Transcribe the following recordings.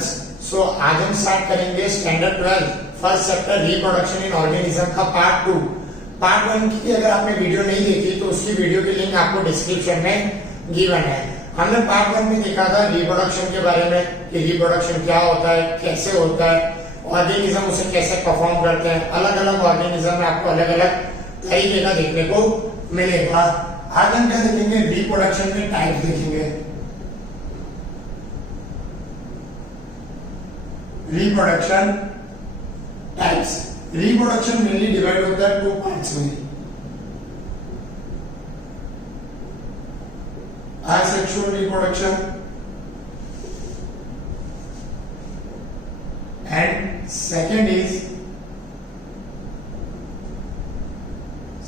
Students, सो आज हम start करेंगे standard 12 first chapter reproduction in organism का पार्ट 2। पार्ट 1 की अगर आपने वीडियो नहीं देखी तो उसकी वीडियो की लिंक आपको डिस्क्रिप्शन में गिवन है। हमने पार्ट 1 में देखा था रिप्रोडक्शन के बारे में कि रिप्रोडक्शन क्या होता है, कैसे होता है, ऑर्गेनिज्म उसे कैसे परफॉर्म करते हैं। अलग अलग ऑर्गेनिज्म में आपको अलग अलग तरीके का देखने को मिलेगा। आज हम क्या देखेंगे, रिप्रोडक्शन के टाइप देखेंगे। Reproduction types, reproduction mainly divide होता है 2 पार्ट्स में, asexual reproduction and second is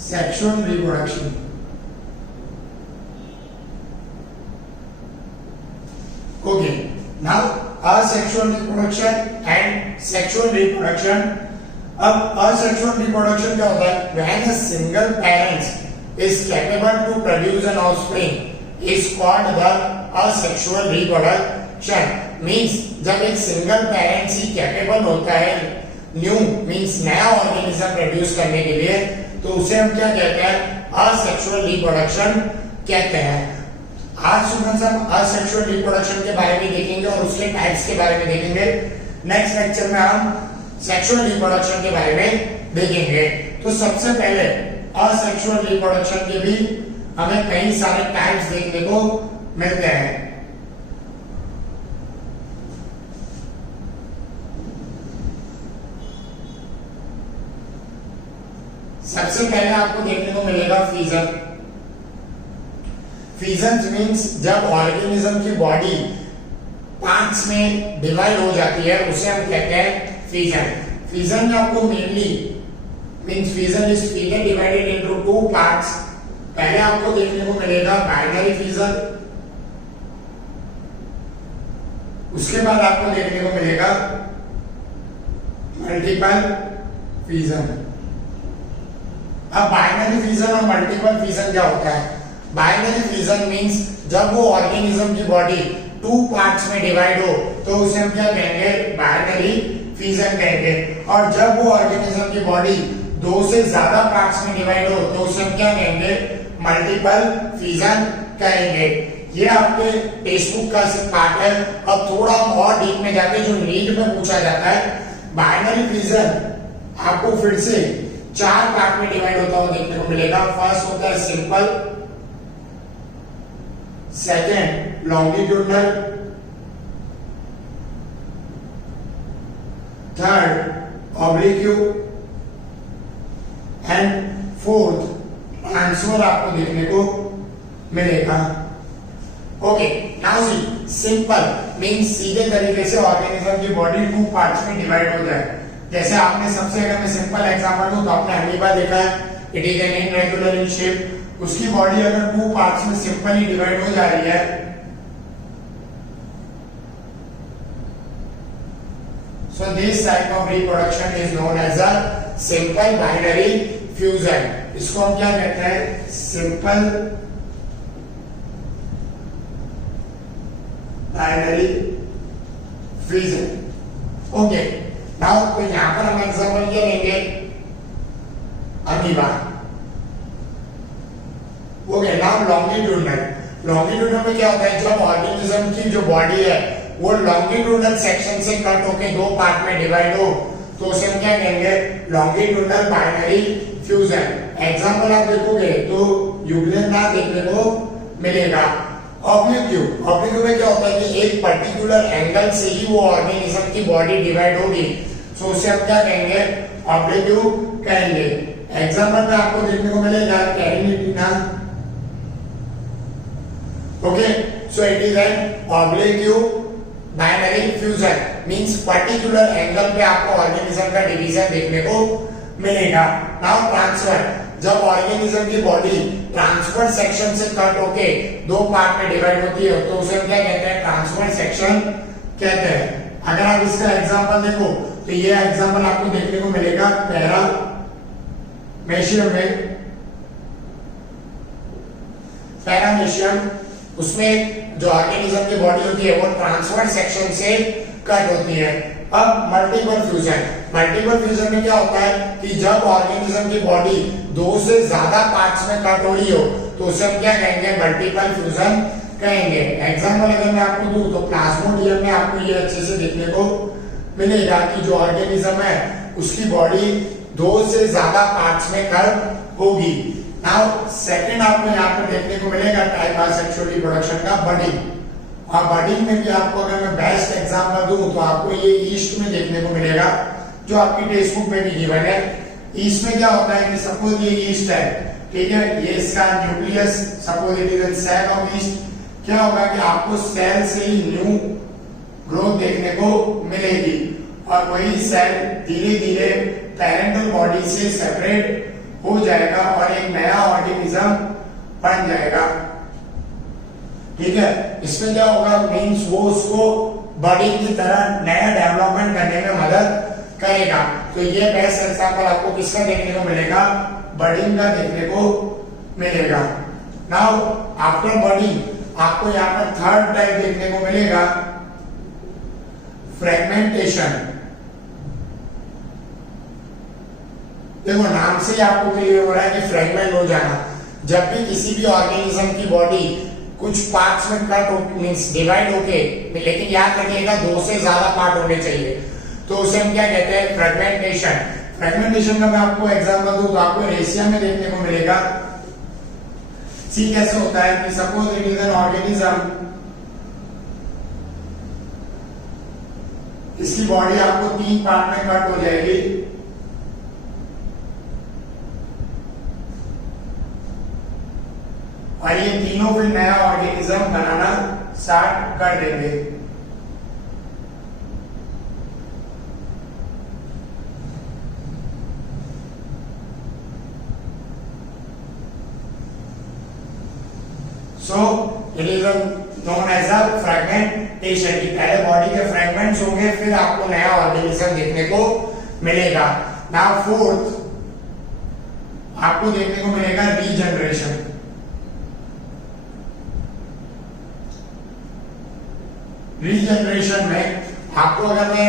sexual reproduction। Okay, now asexual reproduction and sexual reproduction। अब asexual reproduction क्या होता है? When a single parent is capable to produce an offspring is called the asexual reproduction। Means जब एक single parents ही capable होता है new means नया organism produce करने के लिए, तो उसे हम क्या कहते हैं? असेक्सुअल रिप्रोडक्शन कहते हैं। आज स्टूडेंट्स हम असेक्सुअल रिप्रोडक्शन के बारे में देखेंगे और उसके टाइप्स के बारे में देखेंगे। नेक्स्ट लेक्चर में हम सेक्सुअल रिप्रोडक्शन के बारे में देखेंगे। तो सबसे पहले असेक्सुअल रिप्रोडक्शन के भी हमें कई सारे टाइप्स देखने को मिलते हैं। सबसे पहले आपको देखने को मिलेगा फीजन। फीजन मींस जब ऑर्गेनिज्म की बॉडी पार्ट्स में डिवाइड हो जाती है उसे हम कहते हैं फीजन। फीजन में आपको mainly means fission is fission divided into 2 parts. पहले आपको देखने को मिलेगा बाइनरी फीजन, उसके बाद आपको देखने को मिलेगा मल्टीपल फीजन। अब बाइनरी फीजन और मल्टीपल फीजन क्या होता है? बाइनरी फीजन मींस जब वो ऑर्गेनिज्म की बॉडी 2 पार्ट्स में डिवाइड हो तो उसे हम क्या कहेंगे? बाइनरी फीजन कहेंगे। और जब वो ऑर्गेनिज्म की बॉडी 2 से ज्यादा पार्ट्स में डिवाइड हो तो उसे हम क्या कहेंगे? मल्टीपल फीजन कहेंगे। ये आपके टेक्स्ट बुक का पार्ट है। अब थोड़ा और डीप में जाके जो नीट में पूछा जाता है, बाइनरी फीजन आपको फिर से 4 पार्ट में डिवाइड होता हुआ देखने को मिलेगा। फर्स्ट होता है simple, second longitudinal, third oblique and fourth transfer आपको देखने को मिलेगा। Okay, now see simple means सीधे तरीके से ऑर्गेनिज्म की बॉडी 2 पार्ट्स में डिवाइड हो जाए। जैसे आपने सबसे अगर मैं सिंपल एग्जांपल दूं तो आपने अमीबा देखा है, it is N irregular in shape. उसकी बॉडी अगर 2 पार्ट्स में सिंपली डिवाइड हो जा रही है so this type of reproduction is known as a simple binary fusion। इसको हम क्या कहते हैं? Simple binary fusion. Okay, now तो यहां पर हम एग्जांपल क्या लेंगे? Amoeba. Okay, now longitudinal. Longitudinal में क्या होता है? जब ऑर्गेनिज्म की जो बॉडी है वो लॉन्गिट्यूडनल सेक्शन से कट होके 2 पार्ट में डिवाइड हो तो उसे हम क्या कहेंगे? Longitudinal binary fusion. एग्जांपल आप देखोगे तो यूग्लेनार देखने को मिलेगा। ऑब्लिक्यू, ऑब्लिक्यू में क्या होता है कि एक पर्टिकुलर एंगल से ही वो ऑर्गेनिज्म की बॉडी डिवाइड होगी, सो उसे हम क्या कहेंगे? ऑब्लिक्यू कहेंगे। एग्जांपल में आपको देखने को मिलेगा कैरिनिटिना। Okay, so it is an oblique binary fusion means particular angle पे आपको ऑर्गेनिज्म का डिवीजन देखने को मिलेगा। नाउ ट्रांसफर, जब ऑर्गेनिज्म की बॉडी ट्रांसफर सेक्शन से कट होके 2 पार्ट में डिवाइड होती है तो उसे क्या कहते हैं? ट्रांसफर सेक्शन कहते हैं। अगर आप इसका एग्जांपल देखो तो ये एग्जांपल आपको देखने को मिलेगा पैरामेशियम में। पैरामेशियम उसमें जो ऑर्गेनिज्म की बॉडी होती है वो ट्रांसफर सेक्शन से कट होती है। अब मल्टीपल फ्यूजन में क्या होता है कि जब ऑर्गेनिज्म की बॉडी दो से ज्यादा पार्ट्स में कट हो रही हो तो उसे हम क्या कहेंगे, मल्टीपल फ्यूजन कहेंगे। एग्जांपल अगर मैं आपको दूं तो प्लाज्मोडियम में आपको ये अच्छे से देखने को मिलेगा कि जो ऑर्गेनिज्म है उसकी बॉडी दो से ज्यादा पार्ट्स में कट होगी। नाउ सेकंड आपको यहाँ पर देखने को मिलेगा टाइप असेक्सुअल रिप्रोडक्शन का बडिंग। और बडिंग में भी आपको अगर मैं बेस्ट एग्जांपल दूं तो आपको ये ईस्ट में देखने को मिलेगा जो आपकी टेक्स्ट बुक में भी गिवन है। ईस्ट में क्या होता है कि सपोज ये ईस्ट है, ठीक है, ये इसका nucleus, suppose it is a cell of yeast. क्या होगा कि आपको सेल से ही न्यू ग्रोथ देखने को मिलेगी और वही सेल धीरे धीरे पेरेंटल बॉडी से सेपरेट हो जाएगा और एक नया ऑर्गेनिज्म बन जाएगा, ठीक है। इसमें क्या होगा, मींस वो उसको बॉडी की तरह नया डेवलपमेंट करने में मदद करेगा। तो ये बेस्ट एग्जांपल आपको किसका देखने को मिलेगा, बडिंग का देखने को मिलेगा। नाउ आफ्टर बडिंग आपको यहाँ पर थर्ड टाइप देखने को मिलेगा, फ्रेगमेंटेशन। देखो नाम से ही आपको क्लियर हो रहा है कि फ्रेगमेंट हो जाना। जब भी किसी भी ऑर्गेनिज्म की बॉडी कुछ पार्ट्स में कट हो, मींस डिवाइड होके, लेकिन याद रखिएगा दो से ज्यादा पार्ट होने चाहिए, तो उसे हम क्या कहते हैं, फ्रेगमेंटेशन। फ्रेगमेंटेशन का मैं आपको एग्जांपल दूं तो आपको रेशिया में देखने को मिलेगा। सी कैसे होता है कि suppose it is an organism, इसकी बॉडी आपको 3 पार्ट में कट हो जाएगी, और ये तीनों फिर नया ऑर्गेनिज्म बनाना स्टार्ट कर देंगे। So it is known as a fragmentation. की पहले बॉडी के फ्रेगमेंट्स होंगे फिर आपको नया ऑर्गेनिज्म देखने को मिलेगा। नाउ फोर्थ आपको देखने को मिलेगा रीजनरेशन। रीजनरेशन में आपको अगर मैं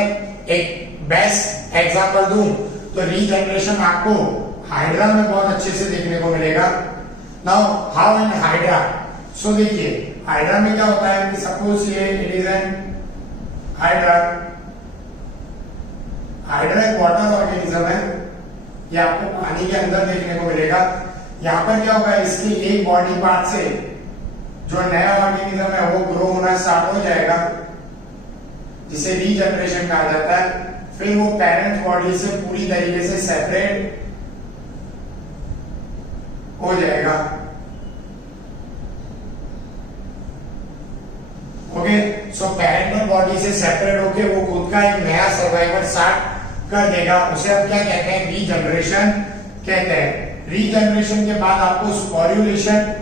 एक बेस्ट एग्जांपल दूं तो रीजनरेशन आपको हाइड्रा में बहुत अच्छे से देखने को मिलेगा। नाउ हाउ इन हाइड्रा, सो देखिए हाइड्रा में क्या होता है कि सपोज ये it is N hydra. Hydra एक वाटर ऑर्गेनिज्म है, ये आपको पानी के अंदर देखने को मिलेगा। यहाँ पर क्या होगा, इसकी एक बॉडी पार्ट से जो नया ऑर्गेनिज्म है वो ग्रो होना स्टार्ट हो जाएगा, जिसे रीजनरेशन कहा जाता है। फिर वो पेरेंट बॉडी से पूरी तरीके से सेपरेट हो जाएगा। ओके, सो पेरेंटल बॉडी से सेपरेट होके वो खुद का एक नया सर्वाइवल स्टार्ट कर देगा, उसे हम क्या कहते हैं, रीजनरेशन कहते हैं। रीजनरेशन के बाद आपको स्पोर्युलेशन,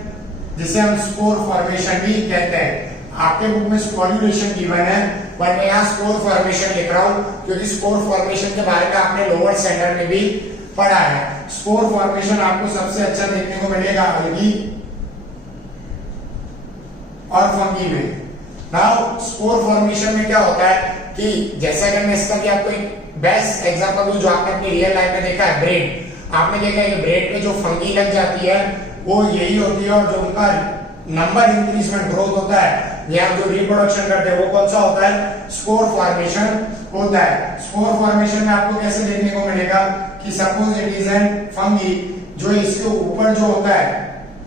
जिसे हम स्पोर फॉर्मेशन भी कहते हैं। आपके बुक में स्पोर्युलेशन गिवन है, पर मैं यहाँ स्पोर फॉर्मेशन लिख रहा हूँ क्योंकि स्पोर फॉर्मेशन के बारे में आपने लोअर स्टैंडर्ड में भी पढ़ा है। स्पोर फॉर्मेशन आपको सबसे अच्छा देखने को मिलेगा अलगी और फंगी में। नाउ स्पोर फॉर्मेशन में क्या होता है कि जैसा कि मैं इसका भी आपको एक बेस्ट एग्जांपल दूं जो आपने अपनी रियल लाइफ में देखा है, ब्रेड। आपने देखा है कि ब्रेड पे जो फंगी लग जाती है वो यही होती है, और जो उनका नंबर इंक्रीजमेंट ग्रोथ होता है या जो रिप्रोडक्शन करते हैं वो कौन सा होता है, स्पोर फॉर्मेशन होता है। स्पोर फॉर्मेशन में आपको कैसे देखने को मिलेगा कि suppose it is N fungi, जो इसके ऊपर जो होता है,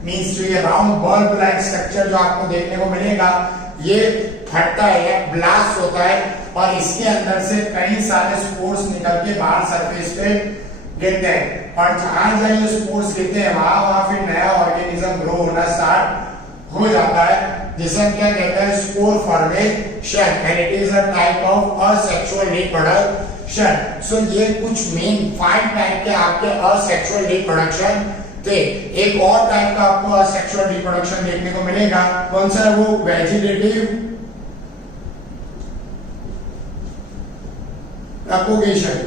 मींस जो ये राउंड बल्ब लाइक स्ट्रक्चर जो आपको देखने को मिलेगा, ये फटता है, ब्लास्ट होता है, और इसके अंदर से कई सारे स्पोर्स निकल के बाहर सरफेस पे गिरते हैं, और जहां जहां ये स्पोर्स गिरते हैं वहां फिर नया ऑर्गेनिज्म ग्रो होना स्टार्ट हो जाता है, जिसे हम क्या कहते हैं, spore formation, and it is a type of asexual reproduction. So ये कुछ मेन 5 टाइप के आपके असेक्सुअल रिप्रोडक्शन थे। एक और टाइप का आपको असेक्सुअल रिप्रोडक्शन देखने को मिलेगा, कौन सा है वो, vegetative propagation.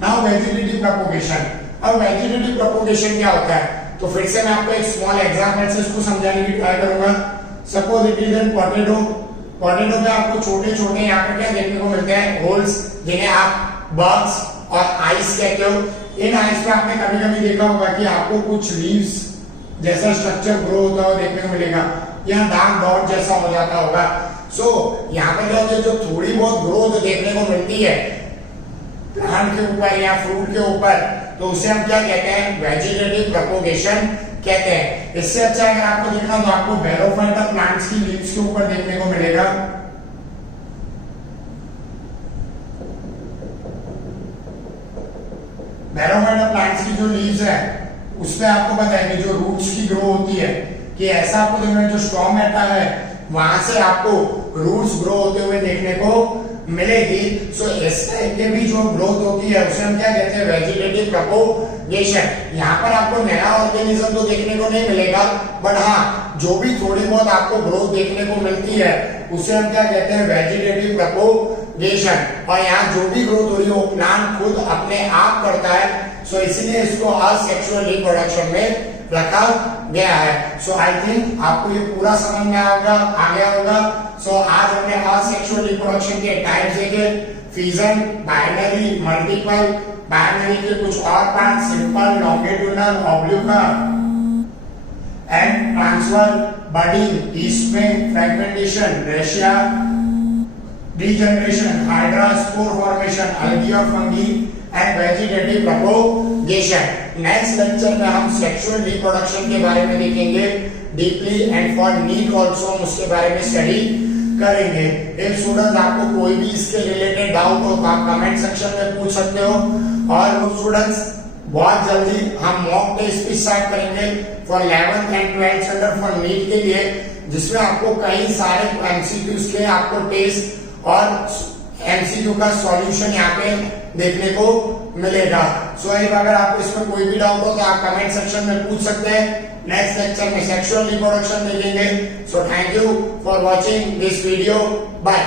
Now vegetative propagation, अब वेजिटेटिव प्रोपगेशन क्या होता है, तो फिर से मैं आपको एक स्मॉल एग्जांपल से इसको समझाने की ट्राई करूंगा। Suppose it is N potato, potato में आपको छोटे छोटे यहाँ पे क्या देखने को मिलते हैं, होल्स, जिन्हें आप बग्स और आइस कहते हो। इन आइस पे आपने कभी कभी देखा होगा कि आपको कुछ लीव्स जैसा स्ट्रक्चर ग्रो होता हुआ देखने को मिलेगा, यहाँ डार्क डॉट जैसा हो जाता होगा। सो यहाँ पर क्या जो थोड़ी बहुत ग्रोथ देखने को मिलती है प्लांट के ऊपर या फ्रूट के ऊपर, तो उसे हम क्या कहते हैं, वेजिटेटिव प्रोपोगेशन कहते हैं। इससे अच्छा अगर आपको देखना तो आपको बैरोफाइटा प्लांट्स की लीव्स के ऊपर देखने को मिलेगा। बैरोफाइटा प्लांट्स की जो लीव्स है उसमें आपको पता है कि जो रूट्स की ग्रो होती है, कि ऐसा आपको देखना जो स्टोमेटा है वहां से आपको रूट्स ग्रो होते हुए देखने को मिलेगी। सो इस टाइप के भी जो ग्रोथ होती है उसे हम क्या कहते हैं, वेजिटेटिव प्रोपोगेशन। यहाँ पर आपको नया ऑर्गेनिज्म तो देखने को नहीं मिलेगा, बट हाँ जो भी थोड़ी बहुत आपको ग्रोथ देखने को मिलती है उसे हम क्या कहते हैं, वेजिटेटिव प्रोपोगेशन। और यहाँ जो भी ग्रोथ हो रही है वो प्लांट खुद अपने आप करता है। सो इसलिए इसको असेक्सुअल रिप्रोडक्शन में रखा गया है। सो आई थिंक आपको ये पूरा समझ में आ गया होगा। सो आज हमने असेक्सुअल रिप्रोडक्शन के टाइप्स देखे, फिजन, बाइनरी, मल्टीपल, बाइनरी के कुछ और part, simple, longitudinal, oblique and transfer, budding, ईस्टमेन, फ्रेगमेंटेशन, रेशिया, degeneration, hydra, spore formation, algae और fungi and vegetative propagation. Next lecture में हम सेक्सुअल रिप्रोडक्शन के बारे में देखेंगे deeply and for need also हम उसके बारे में स्टडी करेंगे। इफ स्टूडेंट्स आपको कोई भी इसके रिलेटेड डाउट हो तो आप कमेंट सेक्शन में पूछ सकते हो। और स्टूडेंट्स बहुत जल्दी हम मॉक टेस्ट भी स्टार्ट करेंगे for 11th and 12th standard for NEET के लिए, जिसमें आपको कई सारे एमसीक्यूज के आपको टेस्ट और एमसीक्यू का सॉल्यूशन यहाँ पे देखने को मिलेगा। सो अगर आपको इसमें कोई भी डाउट हो तो आप कमेंट सेक्शन में पूछ सकते हैं। नेक्स्ट लेक्चर में सेक्सुअल रिप्रोडक्शन देखेंगे। So thank you for watching this video, bye.